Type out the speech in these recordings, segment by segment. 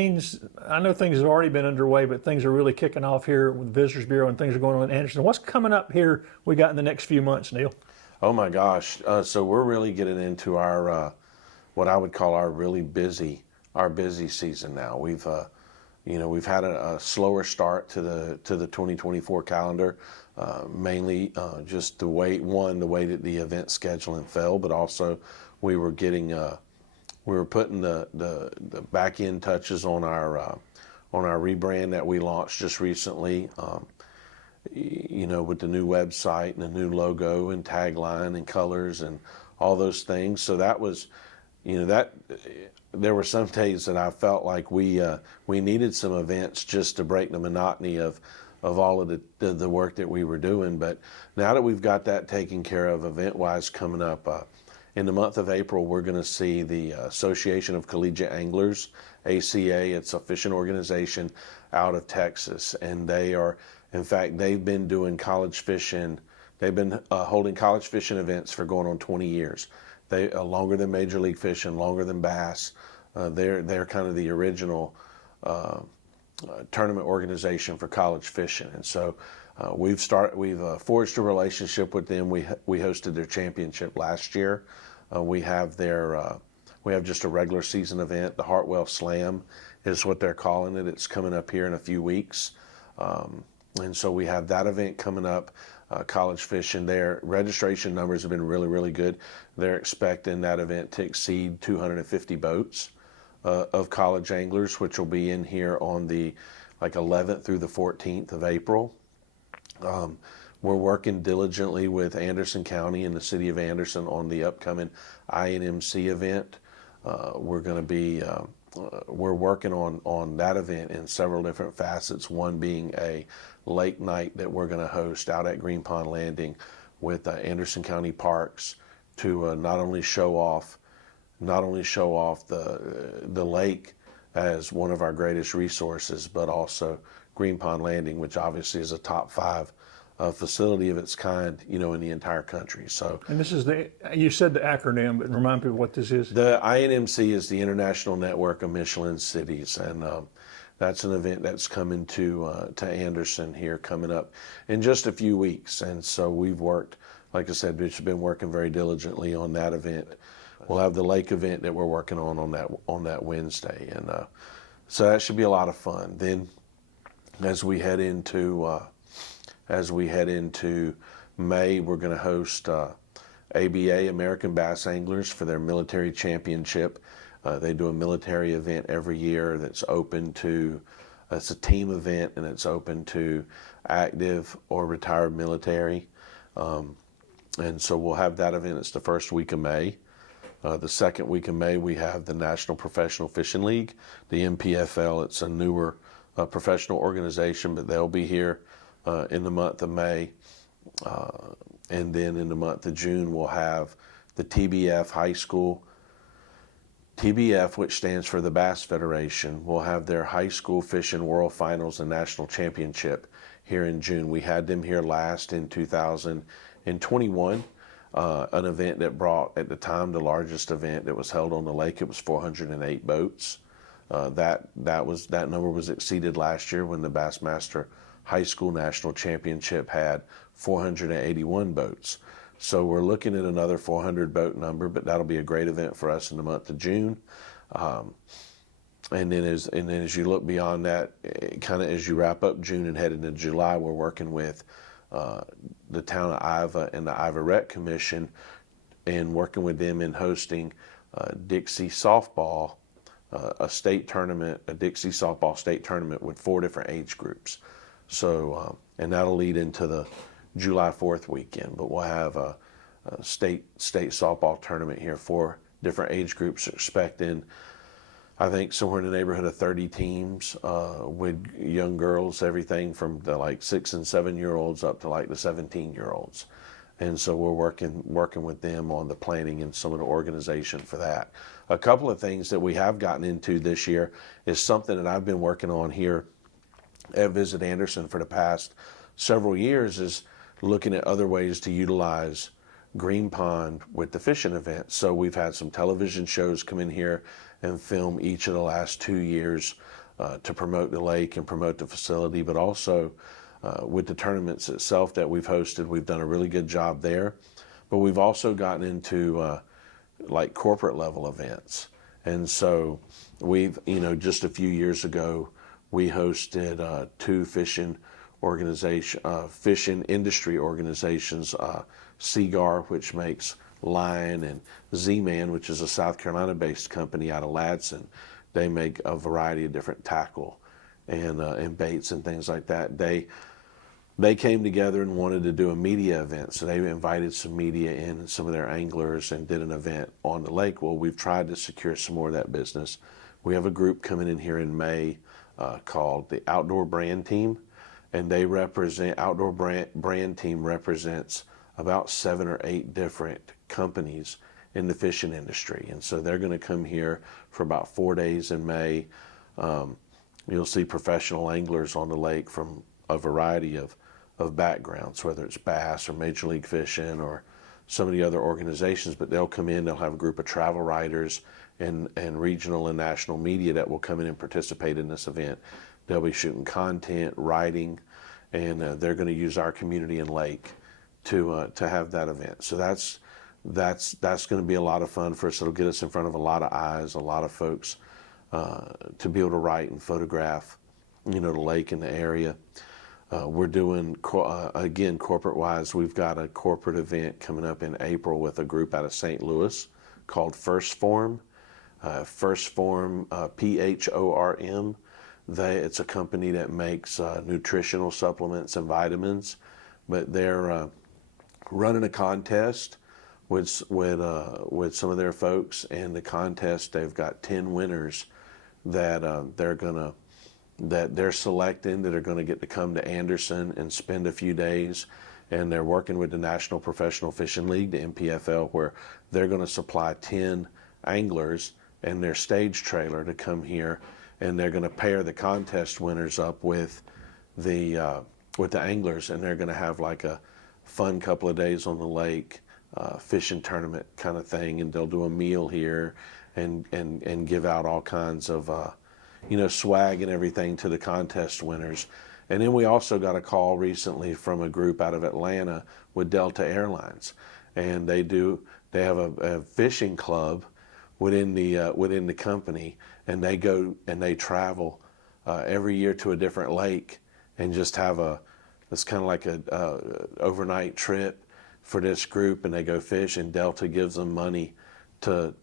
means, I know things have already been underway, but things are really kicking off here with the Visitors Bureau and things are going on in Anderson. What's coming up here we got in the next few months, Neil? Oh my gosh. So we're really getting into our, what I would call our busy season now. We've had a slower start to the 2024 calendar, mainly just the way that the event scheduling fell, but also we were putting the back end touches on our rebrand that we launched just recently. With the new website and the new logo and tagline and colors and all those things. So that was, there were some days that I felt like we needed some events just to break the monotony of all of the work that we were doing. But now that we've got that taken care of event-wise coming up, in the month of April, we're going to see the Association of Collegiate Anglers, ACA. It's a fishing organization out of Texas, and they've been doing college fishing. They've been holding college fishing events for going on 20 years. They longer than Major League Fishing, longer than bass. They're kind of the original tournament organization for college fishing, and so we've forged a relationship with them. We hosted their championship last year. We have just a regular season event. The Hartwell Slam is what they're calling it. It's coming up here in a few weeks. And so we have that event coming up, college fishing. Their registration numbers have been really, really good. They're expecting that event to exceed 250 boats of college anglers, which will be in here on the 11th through the 14th of April. We're working diligently with Anderson County and the city of Anderson on the upcoming INMC event. We're working on that event in several different facets, one being a lake night that we're going to host out at Green Pond Landing with Anderson County Parks to not only show off the lake as one of our greatest resources, but also Green Pond Landing, which obviously is a top 5 facility of its kind, in the entire country. So, and this is you said the acronym, but remind people what this is. The INMC is the International Network of Michelin Cities, and that's an event that's coming to Anderson here coming up in just a few weeks. And so we've worked, like I said, we've been working very diligently on that event. We'll have the lake event that we're working on that Wednesday, and so that should be a lot of fun. Then, as we head into May, we're going to host ABA, American Bass Anglers, for their military championship. They do a military event every year that's it's a team event, and it's open to active or retired military. And so we'll have that event. It's the first week of May. The second week of May, we have the National Professional Fishing League, the NPFL. It's a newer professional organization, but they'll be here in the month of May. And then in the month of June, we'll have the TBF High School. TBF, which stands for the Bass Federation, will have their High School Fishing World Finals and National Championship here in June. We had them here last in 2021, an event that brought, at the time, the largest event that was held on the lake. It was 408 boats. That number was exceeded last year when the Bassmaster High School National Championship had 481 boats. So we're looking at another 400 boat number, but that'll be a great event for us in the month of June. And then as you look beyond that, kind of as you wrap up June and head into July, we're working with the town of Iva and the Iva Rec Commission, and working with them in hosting Dixie softball, a Dixie softball state tournament with 4 different age groups. So, and that'll lead into the July 4th weekend, but we'll have a state softball tournament here, 4 different age groups, expecting, I think, somewhere in the neighborhood of 30 teams with young girls, everything from the 6 and 7 year olds up to the 17-year-olds. And so we're working with them on the planning and some of the organization for that. A couple of things that we have gotten into this year is something that I've been working on here at Visit Anderson for the past several years, is looking at other ways to utilize Green Pond with the fishing events. So we've had some television shows come in here and film each of the last 2 years to promote the lake and promote the facility, but also with the tournaments itself that we've hosted, we've done a really good job there. But we've also gotten into like corporate level events. And so we've, just a few years ago, we hosted 2 fishing industry organizations, Seagar, which makes line, and Z-Man, which is a South Carolina-based company out of Ladson. They make a variety of different tackle and baits and things like that. They came together and wanted to do a media event, so they invited some media in and some of their anglers and did an event on the lake. Well, we've tried to secure some more of that business. We have a group coming in here in May called the Outdoor Brand Team, and they represent, Outdoor Brand Team represents about 7 or 8 different companies in the fishing industry. And so they're going to come here for about 4 days in May. You'll see professional anglers on the lake from a variety of backgrounds, whether it's bass or Major League Fishing or some of the other organizations, but they'll come in, they'll have a group of travel writers and regional and national media that will come in and participate in this event. They'll be shooting content, writing, and they're going to use our community and lake to have that event. So that's going to be a lot of fun for us. It'll get us in front of a lot of eyes, a lot of folks to be able to write and photograph, the lake and the area. We're doing, again, corporate-wise, we've got a corporate event coming up in April with a group out of St. Louis called First Form. First Form, PHORM. It's a company that makes nutritional supplements and vitamins, but they're running a contest with some of their folks, and the contest, they've got 10 winners that they're selecting, that are going to get to come to Anderson and spend a few days. And they're working with the National Professional Fishing League, the NPFL, where they're going to supply 10 anglers and their stage trailer to come here, and they're going to pair the contest winners up with the anglers, and they're going to have like a fun couple of days on the lake, fishing tournament kind of thing, and they'll do a meal here and give out all kinds of swag and everything to the contest winners. And then we also got a call recently from a group out of Atlanta with Delta Airlines, and they have a fishing club within the company, and they go and they travel every year to a different lake and just have it's kind of like a overnight trip for this group, and they go fish, and Delta gives them money to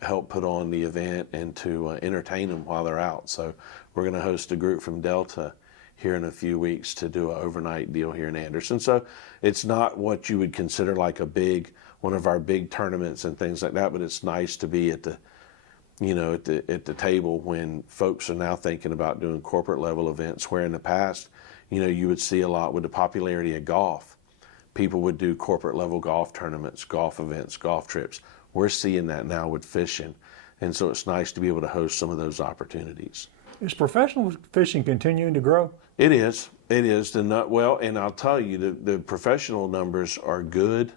help put on the event and to entertain them while they're out. So we're going to host a group from Delta here in a few weeks to do an overnight deal here in Anderson. So it's not what you would consider like one of our big tournaments and things like that, but it's nice to be at the table when folks are now thinking about doing corporate level events, where in the past, you would see a lot with the popularity of golf. People would do corporate level golf tournaments, golf events, golf trips. We're seeing that now with fishing. And so it's nice to be able to host some of those opportunities. Is professional fishing continuing to grow? It is. And I'll tell you, the professional numbers are good.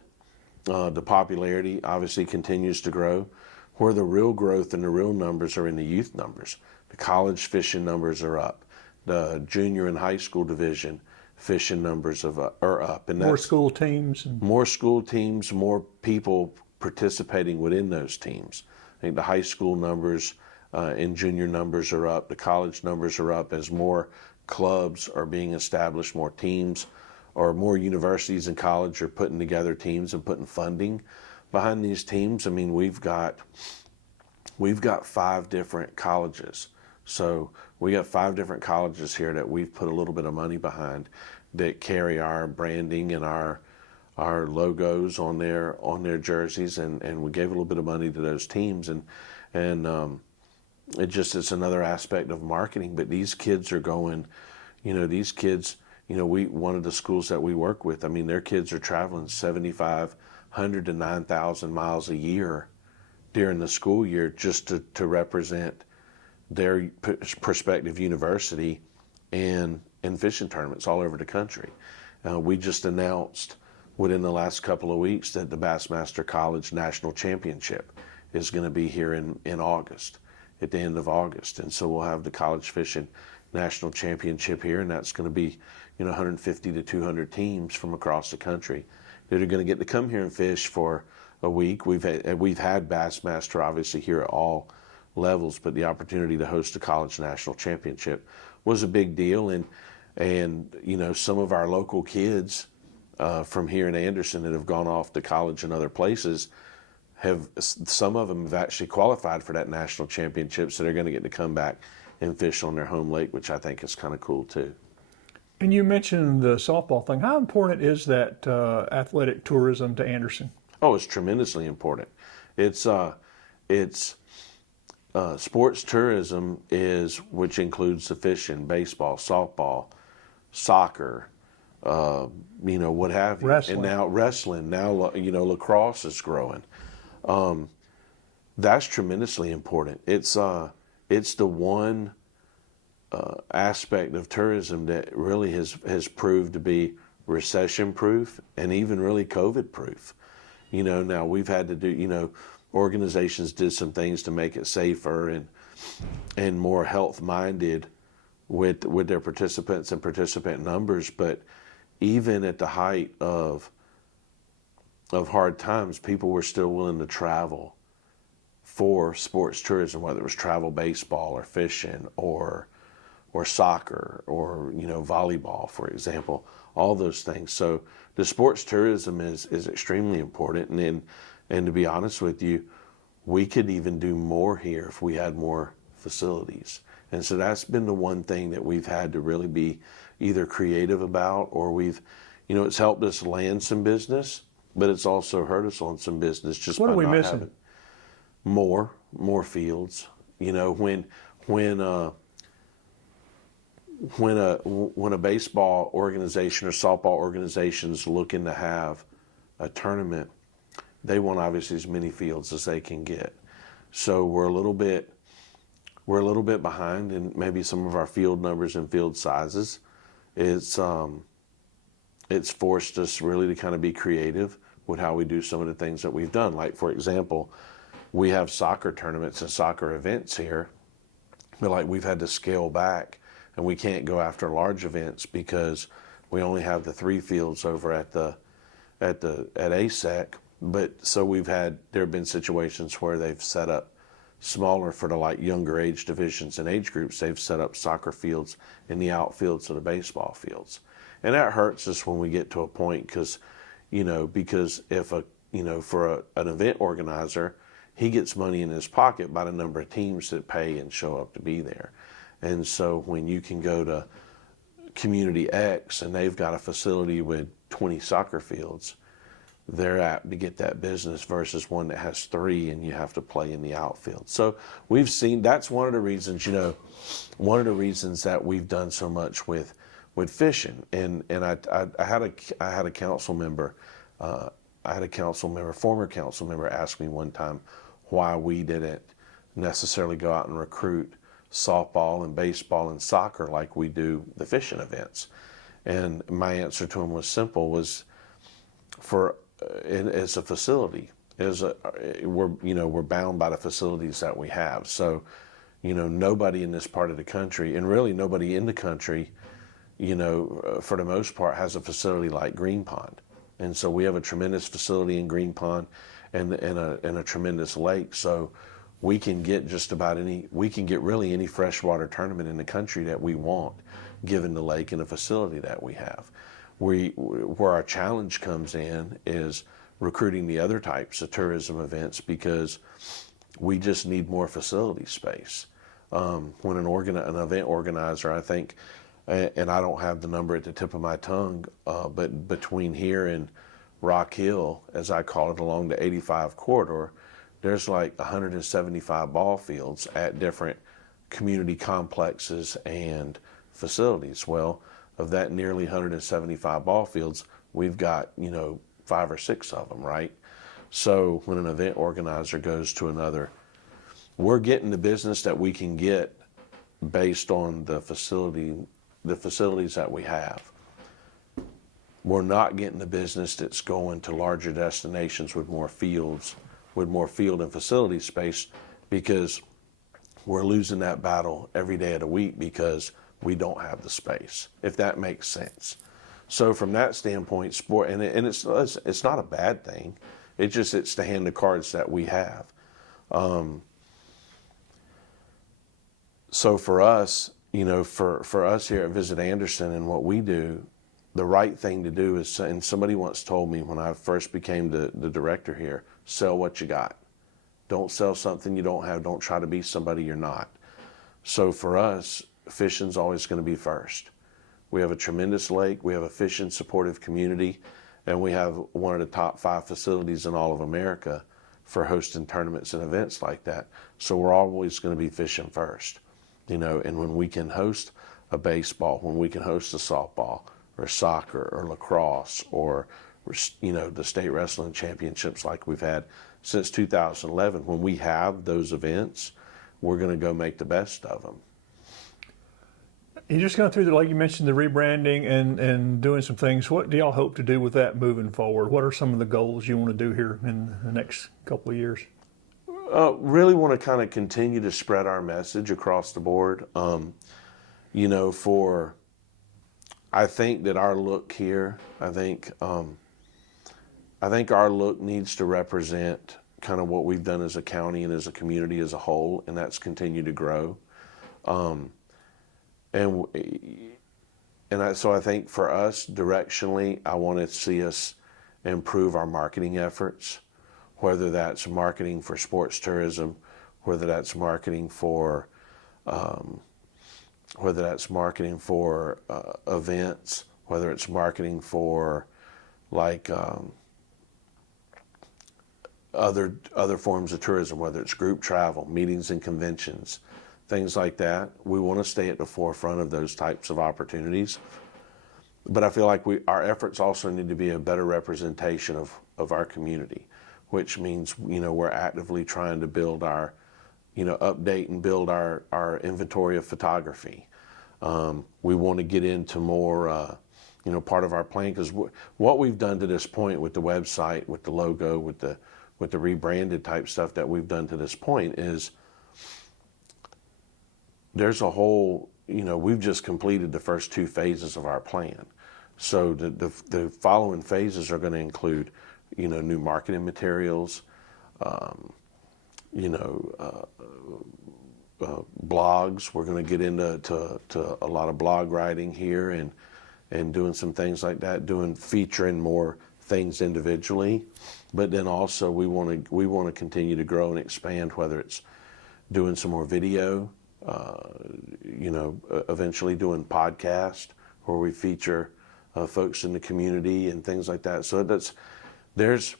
The popularity obviously continues to grow. Where the real growth and the real numbers are in the youth numbers. The college fishing numbers are up. The junior and high school division fishing numbers are up. And more school teams. More school teams, more people participating within those teams. I think the high school numbers and junior numbers are up. The college numbers are up as more clubs are being established, more teams, or more universities and college are putting together teams and putting funding behind these teams. I mean, we've got 5 different colleges. So we got 5 different colleges here that we've put a little bit of money behind that carry our branding and our logos on their jerseys, and we gave a little bit of money to those teams, and it's another aspect of marketing. But these kids are going, one of the schools that we work with, I mean, their kids are traveling 7,500 to 9,000 miles a year during the school year just to represent their prospective university and fishing tournaments all over the country. We just announced within the last couple of weeks that the Bassmaster College National Championship is going to be here in August. at the end of August. And so we'll have the college fishing national championship here, and that's going to be 150 to 200 teams from across the country that are going to get to come here and fish for a week. We've had Bassmaster obviously here at all levels, but the opportunity to host a college national championship was a big deal. And some of our local kids from here in Anderson that have gone off to college and other places, some of them have actually qualified for that national championship, so they're going to get to come back and fish on their home lake, which I think is kind of cool too. And you mentioned the softball thing. How important is that athletic tourism to Anderson? Oh, it's tremendously important. It's sports tourism which includes the fishing, baseball, softball, soccer, what have you. Wrestling. And now wrestling, now lacrosse is growing. That's tremendously important. It's the one aspect of tourism that really has proved to be recession proof and even really COVID proof. Now we've had to do, organizations did some things to make it safer and more health minded with their participants and participant numbers. But even at the height of hard times, people were still willing to travel for sports tourism, whether it was travel baseball or fishing or soccer or volleyball, for example, all those things. So the sports tourism is extremely important, and to be honest with you, we could even do more here if we had more facilities. And so that's been the one thing that we've had to really be either creative about, or it's helped us land some business, but it's also hurt us on some business just what by are we not missing? having more fields. When a baseball organization or softball organization is looking to have a tournament, they want obviously as many fields as they can get. So we're a little bit behind in maybe some of our field numbers and field sizes. It's forced us really to kind of be creative with how we do some of the things that we've done. Like, for example, we have soccer tournaments and soccer events here, but we've had to scale back, and we can't go after large events because we only have the 3 fields over at ASEC. But so there have been situations where they've set up smaller for the younger age divisions and age groups. They've set up soccer fields in the outfields of the baseball fields, and that hurts us when we get to a point because if for an event organizer, he gets money in his pocket by the number of teams that pay and show up to be there. And so when you can go to Community X and they've got a facility with 20 soccer fields, they're apt to get that business versus one that has 3 and you have to play in the outfield. So we've seen, that's one of the reasons that we've done so much with fishing. And I had a council member, former council member, ask me one time why we didn't necessarily go out and recruit softball and baseball and soccer like we do the fishing events. And my answer to him was simple, was as a facility, we're bound by the facilities that we have. So, nobody in this part of the country, and really nobody in the country, for the most part, has a facility like Green Pond. And so we have a tremendous facility in Green Pond and a tremendous lake. So we can get really any freshwater tournament in the country that we want, given the lake and the facility that we have. Where our challenge comes in is recruiting the other types of tourism events, because we just need more facility space. When an event organizer, I think, and I don't have the number at the tip of my tongue, but between here and Rock Hill, as I call it, along the 85 corridor, there's 175 ball fields at different community complexes and facilities. Well, of that nearly 175 ball fields, we've got 5 or 6 of them, right? So when an event organizer goes to another, we're getting the business that we can get based on the facilities that we have. We're not getting the business that's going to larger destinations with more fields, with more field and facility space, because we're losing that battle every day of the week because we don't have the space, if that makes sense. So from that standpoint, sport, and it's not a bad thing. It's the hand of cards that we have. So for us, for us here at Visit Anderson and what we do, the right thing to do is, and somebody once told me when I first became the director here, sell what you got. Don't sell something you don't have. Don't try to be somebody you're not. So for us, fishing's always going to be first. We have a tremendous lake. We have a fishing supportive community, and we have one of the top 5 facilities in all of America for hosting tournaments and events like that. So we're always going to be fishing first, and when we can host a baseball, when we can host a softball or soccer or lacrosse or, the state wrestling championships like we've had since 2011, when we have those events, we're going to go make the best of them. You just gone through like you mentioned, the rebranding and doing some things. What do y'all hope to do with that moving forward? What are some of the goals you want to do here in the next couple of years? Really want to kind of continue to spread our message across the board. I think that our look here, I think our look needs to represent kind of what we've done as a county and as a community as a whole, and that's continue to grow. So I think for us, directionally, I want to see us improve our marketing efforts, whether that's marketing for sports tourism, whether that's marketing for events, whether it's marketing for like other forms of tourism, whether it's group travel, meetings and conventions, things like that. We want to stay at the forefront of those types of opportunities. But I feel like our efforts also need to be a better representation of our community, which means, we're actively trying to build our, update and build our inventory of photography. We want to get into more, part of our plan, because what we've done to this point with the website, with the logo, with the rebranded type stuff that we've done to this point is there's a whole, we've just completed the first 2 phases of our plan. So the following phases are going to include, new marketing materials, blogs. We're going to get into a lot of blog writing here and doing some things like that, featuring more things individually. But then also we want to continue to grow and expand, whether it's doing some more video, eventually doing podcast where we feature folks in the community and things like that. So there's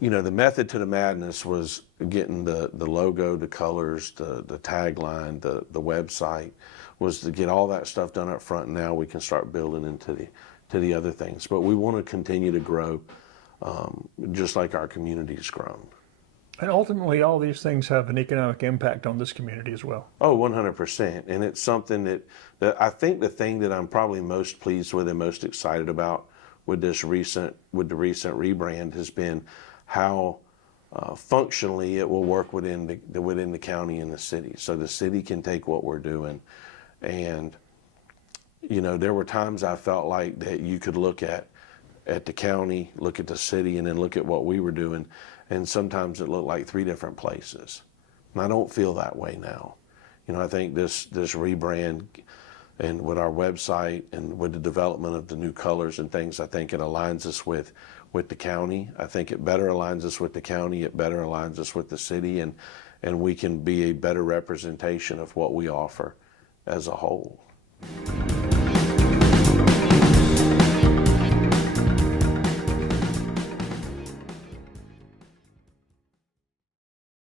the method to the madness was getting the logo, the colors, the tagline, the website, was to get all that stuff done up front. And now we can start building into the other things. But we want to continue to grow, just like our community's grown. And ultimately, all these things have an economic impact on this community as well. Oh, 100%. And it's something that I think the thing that I'm probably most pleased with and most excited about with the recent rebrand has been how functionally it will work within the county and the city. So the city can take what we're doing, and there were times I felt like that you could look at the county, look at the city, and then look at what we were doing, and sometimes it looked like 3 different places. And I don't feel that way now. I think this rebrand, and with our website and with the development of the new colors and things, I think it aligns us with the county. I think it better aligns us with the county. It better aligns us with the city, and we can be a better representation of what we offer as a whole.